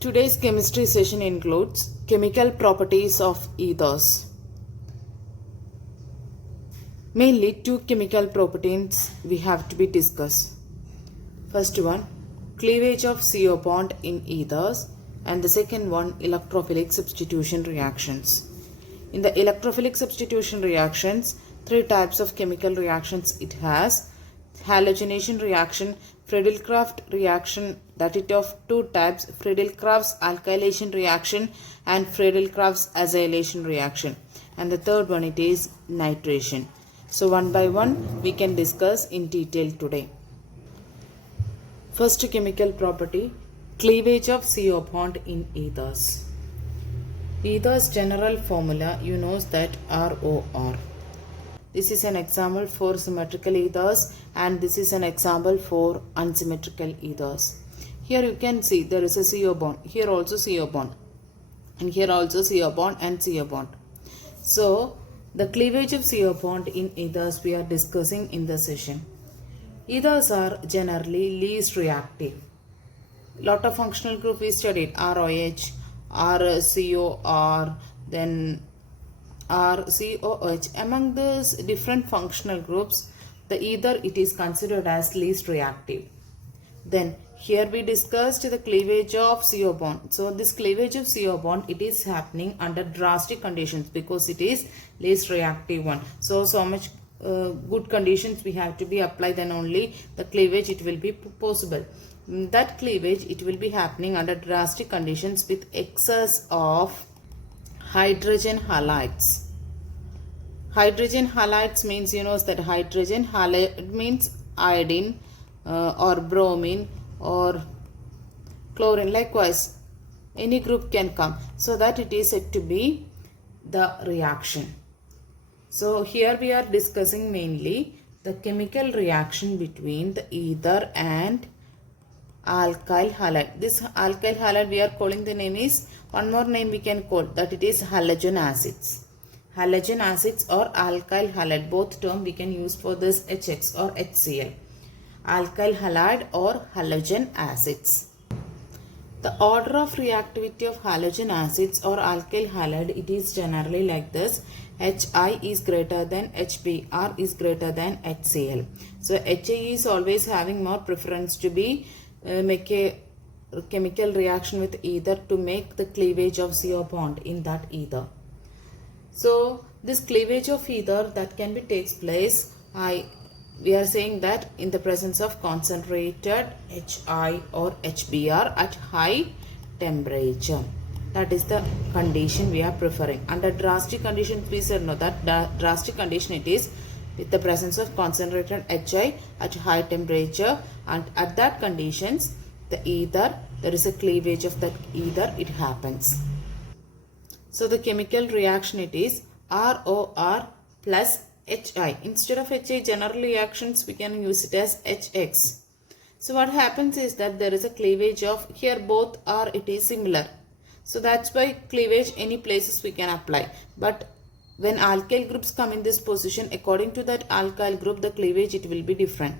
Today's chemistry session includes chemical properties of ethers. Mainly two chemical properties we have to be discussed. First one, cleavage of CO bond in ethers, and the second one, electrophilic substitution reactions. In the electrophilic substitution reactions, three types of chemical reactions it has: halogenation reaction, Friedel-Crafts reaction, that it of two types, Friedel-Crafts alkylation reaction and Friedel-Crafts acylation reaction, and the third one it is nitration. So one by one we can discuss in detail today. First chemical property, cleavage of CO bond in ethers. Ethers general formula you know that ROR. This is an example for symmetrical ethers and this is an example for unsymmetrical ethers. Here you can see there is a CO bond, here also CO bond, and here also CO bond and CO bond. So the cleavage of CO bond in ethers we are discussing in the session. Ethers are generally least reactive. Lot of functional group we studied, ROH, RCOR, then RCOH. Among these different functional groups, the ether it is considered as least reactive. Then here we discussed the cleavage of CO bond. So this cleavage of CO bond it is happening under drastic conditions because it is least reactive one. So much good conditions we have to be applied, then only the cleavage it will be possible. That cleavage it will be happening under drastic conditions with excess of hydrogen halides. Hydrogen halides means you know that hydrogen halide means iodine or bromine or chlorine. Likewise, any group can come. So that it is said to be the reaction. So here we are discussing mainly the chemical reaction between the ether and alkyl halide. This alkyl halide we are calling the name is, one more name we can call that it is halogen acids. Halogen acids or alkyl halide, both term we can use for this HX or HCl. Alkyl halide or halogen acids. The order of reactivity of halogen acids or alkyl halide it is generally like this: HI is greater than HBr is greater than HCl. So HI is always having more preference to be make a chemical reaction with ether to make the cleavage of CO bond in that ether. So this cleavage of ether that can be takes place, we are saying that in the presence of concentrated HI or HBr at high temperature. That is the condition we are preferring. Under drastic conditions we said no, that drastic condition it is with the presence of concentrated HI at high temperature, and at that conditions the ether, there is a cleavage of that ether it happens. So the chemical reaction it is ROR plus HI. Instead of HI, general reactions we can use it as HX. So what happens is that there is a cleavage of, here both are it is similar. So that's why cleavage any places we can apply. But when alkyl groups come in this position, according to that alkyl group the cleavage it will be different.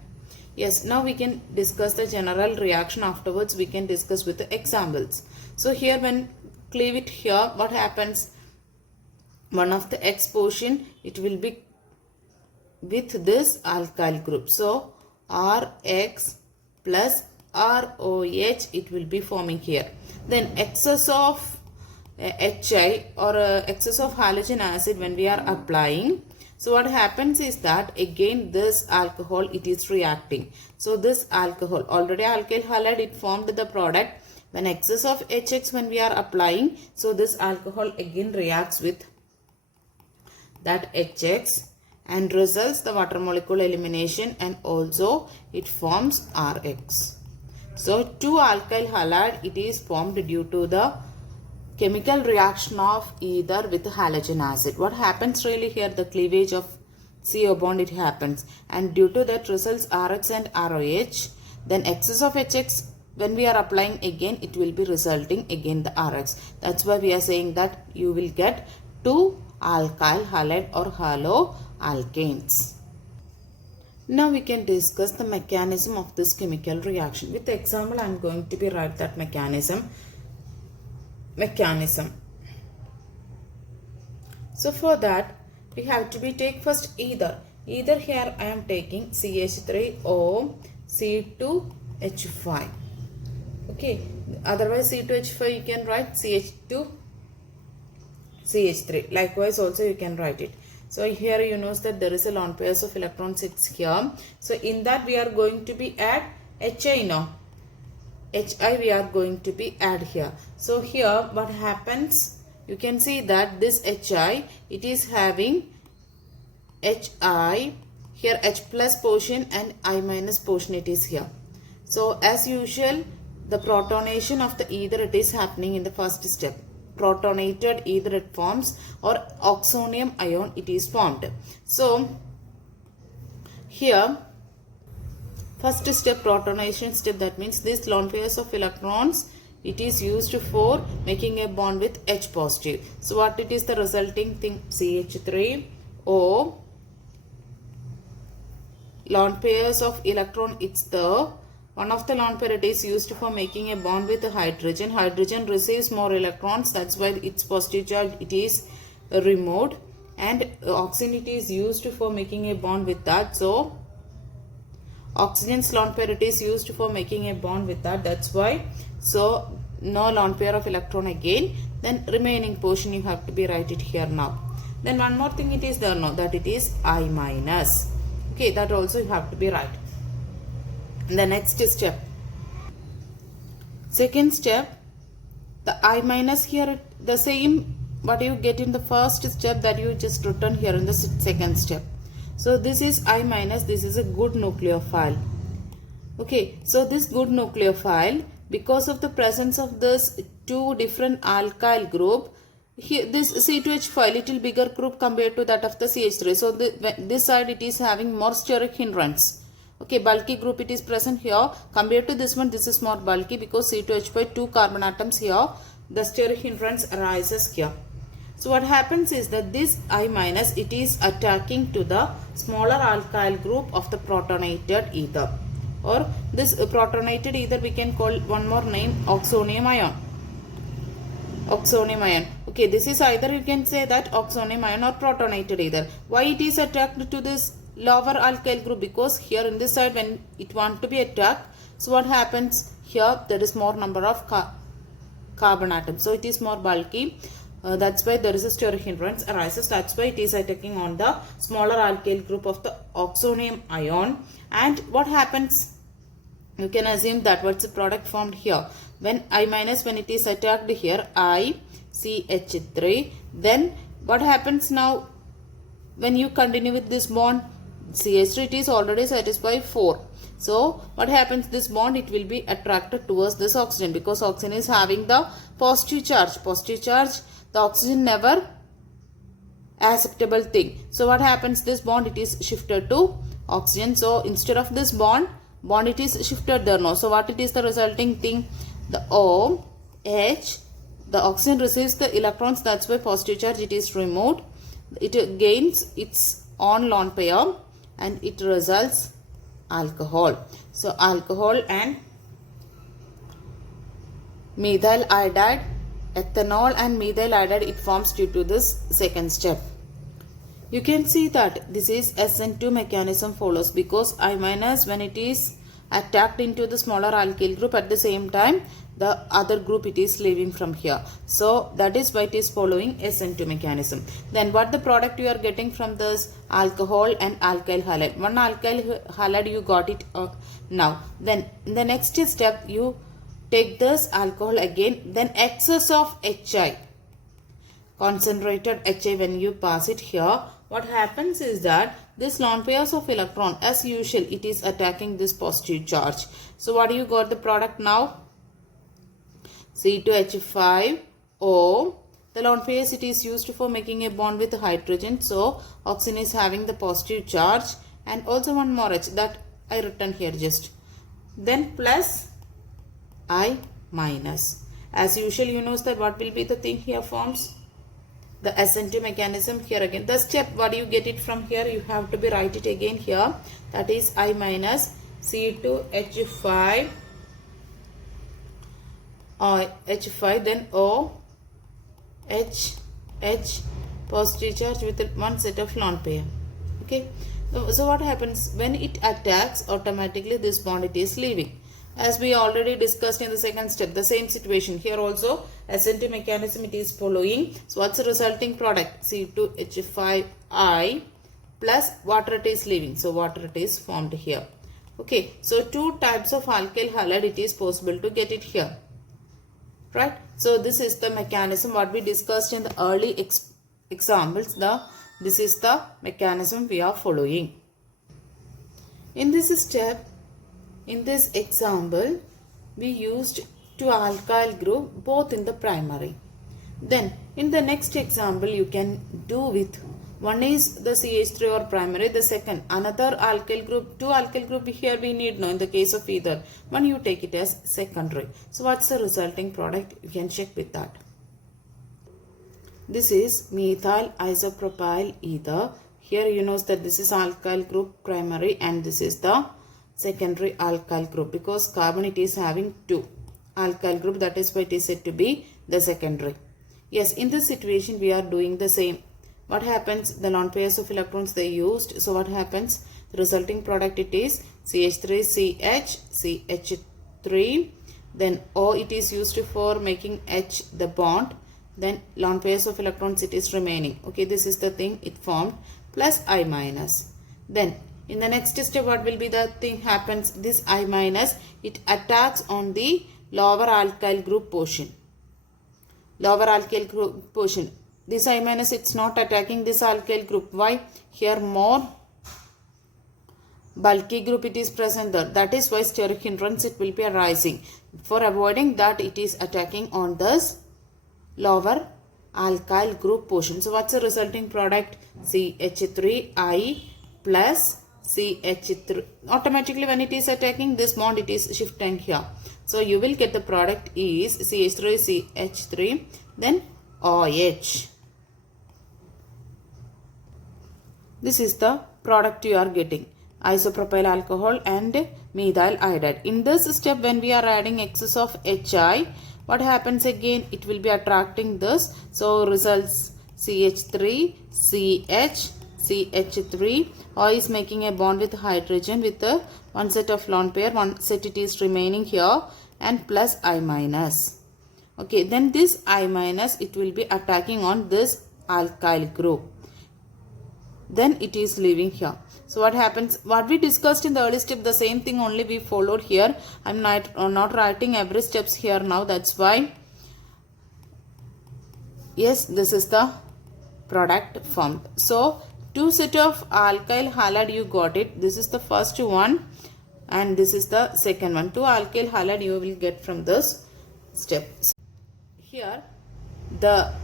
Yes, now we can discuss the general reaction, afterwards we can discuss with the examples. So here when cleave it here, what happens? One of the X portion it will be with this alkyl group. So RX plus ROH it will be forming here. Then excess of HI or excess of halogen acid when we are applying. So what happens is that again this alcohol it is reacting. So this alcohol, already alkyl halide it formed the product. When excess of HX when we are applying, so this alcohol again reacts with that HX and results the water molecule elimination, and also it forms RX. So 2 alkyl halide it is formed due to the chemical reaction of ether with halogen acid. What happens really here? The cleavage of CO bond it happens, and due to that results RX and ROH. Then excess of HX when we are applying again it will be resulting again the RX. That's why we are saying that you will get 2 alkyl halide or haloalkanes. Now we can discuss the mechanism of this chemical reaction. With the example I am going to be write that mechanism. mechanism. So for that we have to take first either here I am taking CH3O C2H5. Okay, otherwise C2H5 you can write CH2 CH3. Likewise also you can write it. So here you know that there is a lone pairs of electrons 6 here. So in that we are going to be add HI now. HI we are going to be add here. So here what happens, you can see that this HI, it is having HI, here H plus portion and I minus portion it is here. So as usual the protonation of the ether it is happening in the first step. Protonated ether it forms or oxonium ion it is formed. So here first step, protonation step, that means this lone pairs of electrons it is used for making a bond with H positive. So what it is the resulting thing, CH3O, lone pairs of electron, it's the one of the lone pair it is used for making a bond with hydrogen. Hydrogen receives more electrons, that's why its positive charge it is removed, and oxygen it is used for making a bond with that. So oxygen's lone pair it is used for making a bond with that, that's why. So no lone pair of electron again, then remaining portion you have to be write it here now. Then one more thing it is there now, that it is I minus. Okay, that also you have to be right. The next step, second step, the I minus here the same what you get in the first step that you just written here in the second step. So this is I minus, this is a good nucleophile. Okay, so this good nucleophile, because of the presence of this two different alkyl group, here this C2H5 little bigger group compared to that of the CH3. So this side it is having more steric hindrance. Okay, bulky group it is present here. Compared to this one, this is more bulky because C2H5 two carbon atoms here. The steric hindrance arises here. So what happens is that this I minus it is attacking to the smaller alkyl group of the protonated ether, or this protonated ether we can call one more name, oxonium ion. Oxonium ion. Okay, this is either you can say that oxonium ion or protonated ether. Why it is attacked to this lower alkyl group? Because here in this side when it want to be attacked, so what happens here, there is more number of carbon atoms, so it is more bulky. That's why there is a steric hindrance arises. That's why it is attacking on the smaller alkyl group of the oxonium ion. And what happens, you can assume that what's the product formed here, when I minus when it is attacked here, I CH3, then what happens now when you continue with this bond, CH3 it is already satisfied 4. So what happens, this bond it will be attracted towards this oxygen because oxygen is having the positive charge. Positive charge, the oxygen never acceptable thing. So what happens, this bond it is shifted to oxygen. So instead of this bond it is shifted there now. So what it is the resulting thing, the OH, the oxygen receives the electrons, that's why positive charge it is removed. It gains its own lone pair and it results alcohol. So alcohol and methyl iodide, ethanol and methyl iodide it forms due to this second step. You can see that this is SN2 mechanism follows because I minus when it is attacked into the smaller alkyl group, at the same time the other group it is leaving from here. So that is why it is following SN2 mechanism. Then what the product you are getting from this, alcohol and alkyl halide. One alkyl halide you got it now. Then in the next step you take this alcohol again, then excess of HI, concentrated HI, when you pass it here, what happens is that this lone pairs of electron as usual it is attacking this positive charge. So what do you got the product now? C2H5O. The lone pairs it is used for making a bond with hydrogen. So oxygen is having the positive charge and also one more H that I written here just. Then plus I minus. As usual you know that what will be the thing here forms? The SN2 mechanism here again. The step what you get it from here, you have to be write it again here. That is I minus C2H5 H5 then O H positive charge with one set of lone pair. Okay, so what happens when it attacks? Automatically this bond it is leaving. As we already discussed in the second step, the same situation here also SN2 mechanism it is following. So what's the resulting product? C2H5I plus water it is leaving. So water it is formed here. Okay, so two types of alkyl halide it is possible to get it here. Right, so this is the mechanism what we discussed in the early examples. This is the mechanism we are following. In this step, in this example, we used two alkyl group both in the primary. Then in the next example you can do with one is the CH3 or primary, the second another alkyl group, two alkyl group here we need no in the case of either one you take it as secondary. So what's the resulting product? You can check with that. This is methyl isopropyl ether. Here you know that this is alkyl group primary and this is the secondary alkyl group because carbon it is having two alkyl group, that is why it is said to be the secondary. Yes, in this situation we are doing the same. What happens? The lone pairs of electrons they used. So what happens? The resulting product it is CH3CH, CH3. Then O it is used for making H the bond. Then lone pairs of electrons it is remaining. Okay, this is the thing it formed plus I minus. Then in the next step what will be the thing happens? This I minus it attacks on the lower alkyl group portion. Lower alkyl group portion. This I minus it's not attacking this alkyl group. Why? Here more bulky group it is present there. That is why steric hindrance it will be arising. For avoiding that it is attacking on this lower alkyl group portion. So what's the resulting product? CH3I plus CH3. Automatically when it is attacking this bond it is shifting here. So you will get the product is CH3 CH3 then OH. This is the product you are getting, isopropyl alcohol and methyl iodide. In this step when we are adding excess of HI, what happens again? It will be attracting this. So results CH3, CH, CH3. O is making a bond with hydrogen with one set of lone pair, one set it is remaining here and plus I minus. Okay, then this I minus it will be attacking on this alkyl group. Then it is leaving here. So what happens? What we discussed in the early step, the same thing only we followed here. I am not writing every steps here now. That's why. Yes, this is the product formed. So two set of alkyl halide you got it. This is the first one and this is the second one. Two alkyl halide you will get from this step. Here the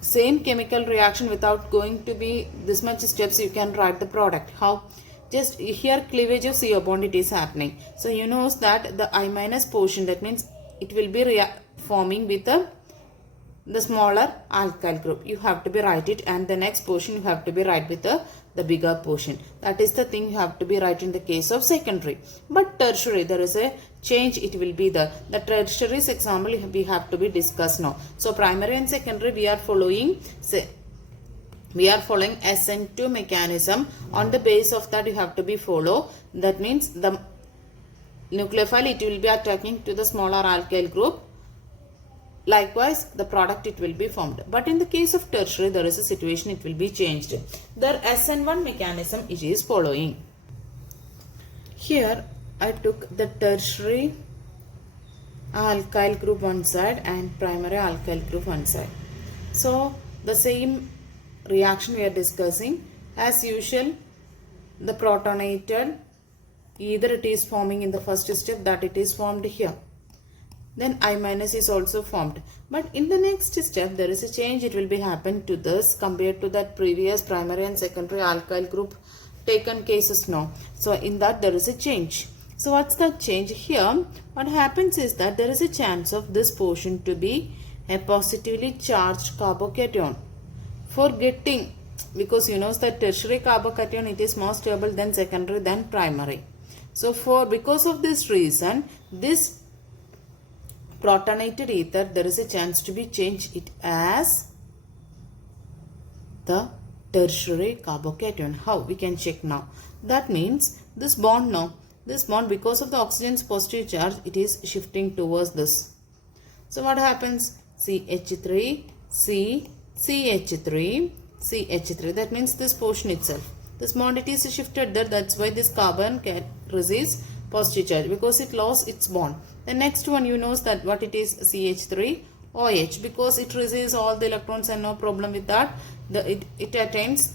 same chemical reaction without going to be this much steps you can write the product. How? Just here cleavage of CO bond it is happening. So you know that the I minus portion, that means it will be forming with the smaller alkyl group. You have to be write it and the next portion you have to be write with the bigger portion. That is the thing you have to be write in the case of secondary. But tertiary there is a change it will be the tertiary example we have to be discussed now. So primary and secondary we are following SN2 mechanism. On the base of that you have to be follow. That means the nucleophile it will be attacking to the smaller alkyl group. Likewise the product it will be formed. But in the case of tertiary there is a situation it will be changed. The SN1 mechanism it is following. Here I took the tertiary alkyl group one side and primary alkyl group one side. So the same reaction we are discussing. As usual the protonated either it is forming in the first step that it is formed here. Then I minus is also formed. But in the next step there is a change it will be happen to this compared to that previous primary and secondary alkyl group taken cases now. So in that there is a change. So what's the change here? What happens is that there is a chance of this portion to be a positively charged carbocation. For getting, because you know that tertiary carbocation it is more stable than secondary than primary. So because of this reason this protonated ether, there is a chance to be changed it as the tertiary carbocation. How? We can check now. That means this bond now, this bond, because of the oxygen's positive charge, it is shifting towards this. So what happens? CH3, C, CH3, CH3. That means this portion itself. This bond, it is shifted there. That's why this carbon receives positive charge, because it lost its bond. The next one, you know that what it is, CH3, OH, because it receives all the electrons and no problem with that. It attains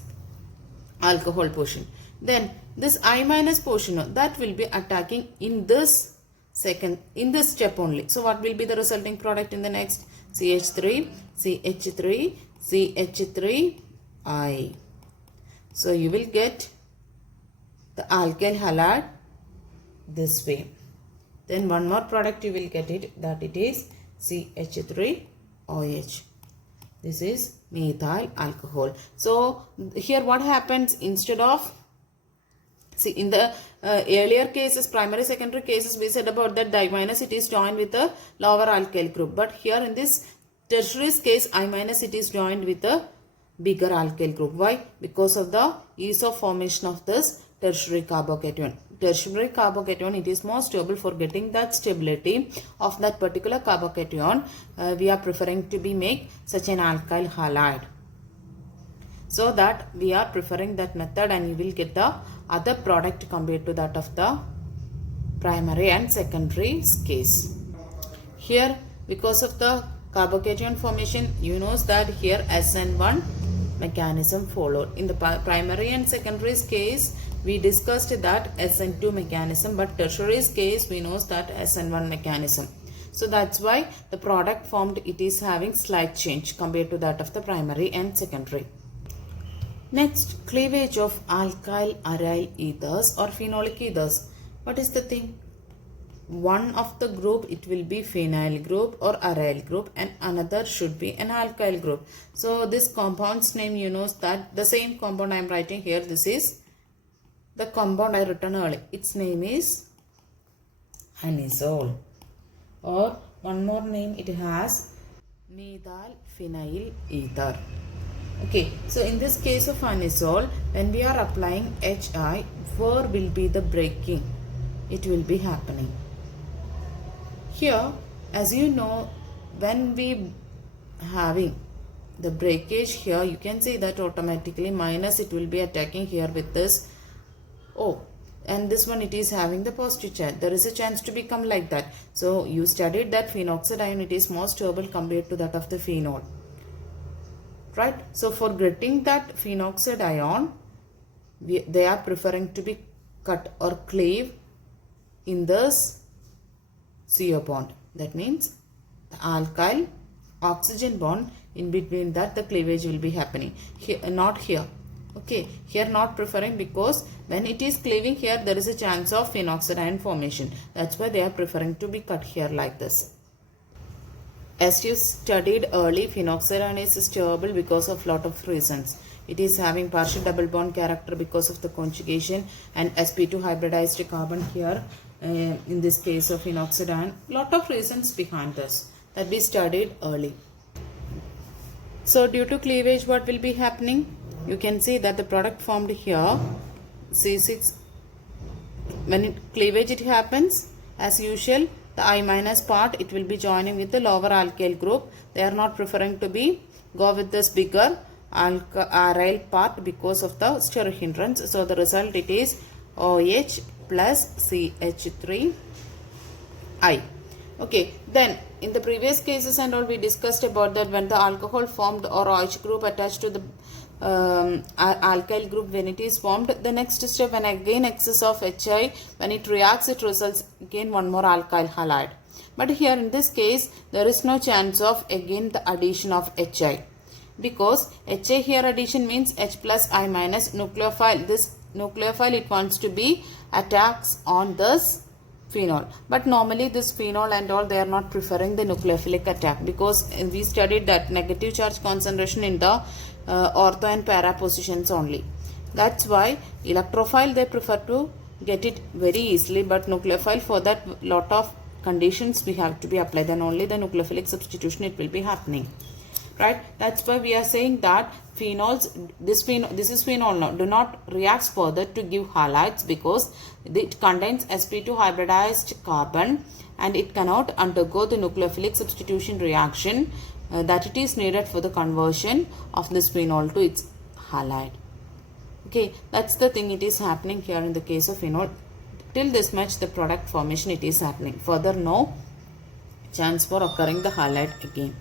alcohol portion. Then this I minus portion, that will be attacking in this step only. So what will be the resulting product in the next? CH3, CH3, CH3, I. So you will get the alkyl halide this way. Then one more product you will get it, that it is CH3OH. This is methyl alcohol. So here what happens, instead of, see, in the earlier cases, primary, secondary cases, we said about that di minus, it is joined with a lower alkyl group. But here in this tertiary case, I minus, it is joined with a bigger alkyl group. Why? Because of the ease of formation of this tertiary carbocation. Tertiary carbocation, it is more stable. For getting that stability of that particular carbocation, we are preferring to be make such an alkyl halide. So that we are preferring that method, and you will get the other product compared to that of the primary and secondary case. Here, because of the carbocation formation, you know that here SN1 mechanism followed. In the primary and secondary case, we discussed that SN2 mechanism, but tertiary case, we know that SN1 mechanism. So that's why the product formed, it is having slight change compared to that of the primary and secondary. Next, cleavage of alkyl aryl ethers or phenolic ethers. What is the thing? One of the group, it will be phenyl group or aryl group, and another should be an alkyl group. So this compound's name, you know that the same compound I am writing here, this is the compound I written earlier. Its name is anisole, or one more name it has, methyl phenyl ether. Okay, so in this case of anisole, when we are applying HI, where will be the breaking? It will be happening here. As you know, when we having the breakage here, you can see that automatically minus, it will be attacking here with this O, and this one, it is having the positive charge. There is a chance to become like that. So you studied that phenoxide ion, it is more stable compared to that of the phenol, right? So for getting that phenoxide ion, they are preferring to be cut or cleave in this CO bond. That means the alkyl oxygen bond, in between that the cleavage will be happening. Here, not here. Okay, here not preferring, because when it is cleaving here, there is a chance of phenoxide ion formation. That's why they are preferring to be cut here like this. As you studied early, phenoxide ion is stable because of lot of reasons. It is having partial double bond character because of the conjugation, and sp2 hybridized carbon here in this case of phenoxide ion. Lot of reasons behind this that we studied early. So due to cleavage, what will be happening? You can see that the product formed here, C6, when cleavage it happens, as usual, the I minus part, it will be joining with the lower alkyl group. They are not preferring to go with this bigger aryl part because of the steric hindrance. So the result, it is OH plus CH3I. Okay, then in the previous cases and all, we discussed about that when the alcohol formed or OH group attached to the alkyl group, when it is formed, the next step, when again excess of HI, when it reacts, it results again one more alkyl halide. But here in this case, there is no chance of again the addition of HI, because HI here addition means H plus I minus nucleophile. This nucleophile, it wants to be attacks on this phenol, but normally this phenol and all, they are not preferring the nucleophilic attack, because we studied that negative charge concentration in the ortho and para positions only. That's why electrophile, they prefer to get it very easily, but nucleophile, for that lot of conditions we have to be applied, then only the nucleophilic substitution it will be happening, right? That's why we are saying that phenols, this is phenol now, do not react further to give halides because it contains sp2 hybridized carbon and it cannot undergo the nucleophilic substitution reaction that it is needed for the conversion of this phenol to its halide. Okay, that's the thing it is happening here in the case of phenol. Till this much the product formation it is happening. Further no chance for occurring the halide again.